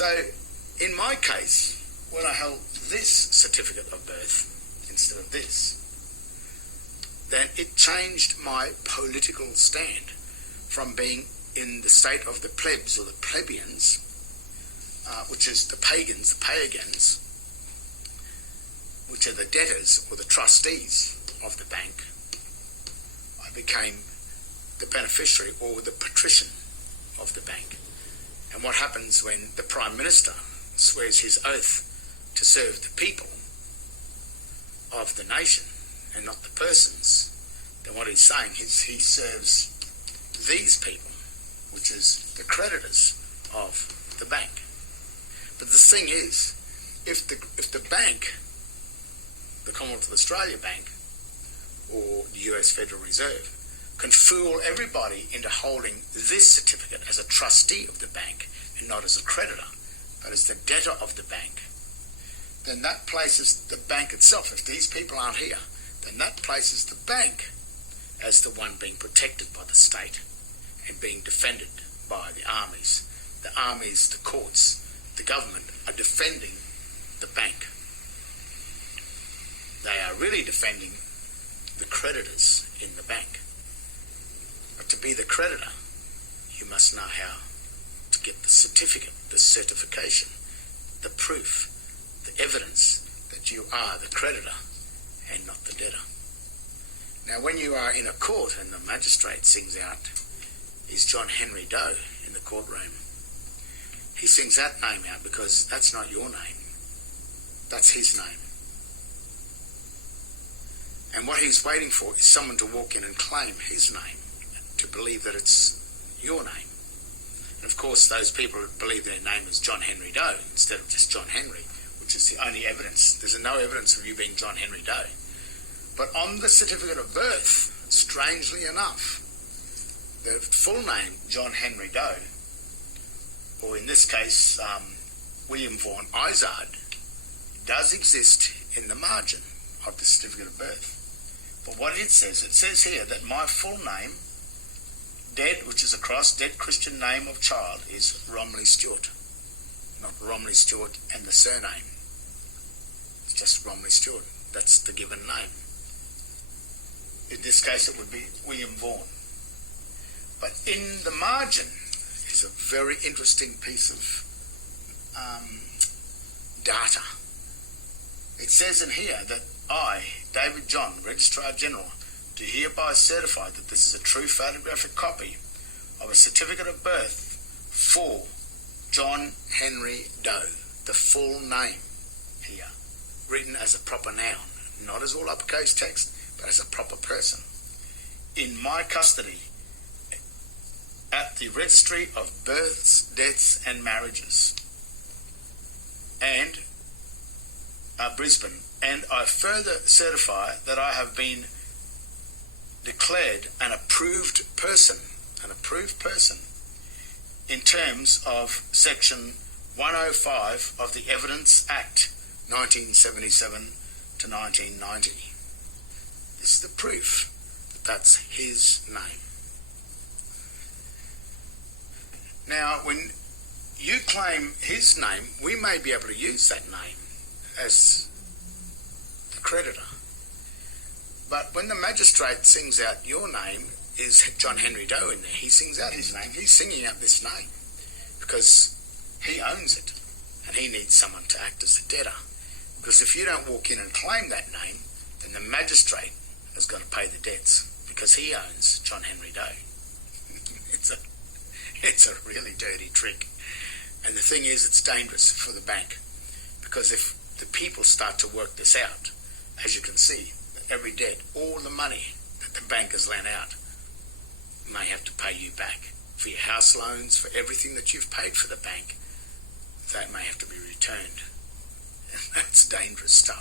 So in my case, when I held this certificate of birth instead of this, then it changed my political stand from being in the state of the plebs or the plebeians, which is the pagans, the pagans, which are the debtors or the trustees of the bank. I became the beneficiary or the patrician of the bank. And what happens when the Prime Minister swears his oath to serve the people of the nation and not the persons, then what he's saying is he serves these people, which is the creditors of the bank. But the thing is, if the bank, the Commonwealth of Australia Bank, or the US Federal Reserve, can fool everybody into holding this certificate as a trustee of the bank and not as a creditor, but as the debtor of the bank, then that places the bank itself, if these people aren't here, then that places the bank as the one being protected by the state and being defended by the armies. The armies, the courts, the government are defending the bank. They are really defending the creditors in the bank. But to be the creditor, you must know how to get the certificate, the certification, the proof, the evidence that you are the creditor and not the debtor. Now, when you are in a court and the magistrate sings out, is John Henry Doe in the courtroom, he sings that name out because that's not your name. That's his name. And what he's waiting for is someone to walk in and claim his name, to believe that it's your name. And of course, those people believe their name is John Henry Doe instead of just John Henry, which is the only evidence. There's no evidence of you being John Henry Doe. But on the certificate of birth, strangely enough, the full name, John Henry Doe, or in this case, William Vaughan Izard, does exist in the margin of the certificate of birth. But what it says here that my full name, dead, which is a cross, dead Christian name of child, is Romilly Stewart. Not Romilly Stewart and the surname. It's just Romilly Stewart. That's the given name. In this case, it would be William Vaughan. But in the margin is a very interesting piece of data. It says in here that I, David John, Registrar General, do hereby certify that this is a true photographic copy of a certificate of birth for John Henry Doe, the full name here, written as a proper noun, not as all uppercase text, but as a proper person, in my custody at the Registry of Births, Deaths and Marriages, and Brisbane, and I further certify that I have been declared an approved person in terms of Section 105 of the Evidence Act 1977 to 1990. This is the proof that that's his name. Now, when you claim his name, we may be able to use that name as the creditor. But when the magistrate sings out your name is John Henry Doe in there, he sings out his name, he's singing out this name because he owns it and he needs someone to act as the debtor. Because if you don't walk in and claim that name, then the magistrate has got to pay the debts because he owns John Henry Doe. It's a really dirty trick. And the thing is, it's dangerous for the bank because if the people start to work this out, as you can see, every debt, all the money that the bank has lent out may have to pay you back for your house loans, for everything that you've paid for the bank. That may have to be returned. And that's dangerous stuff.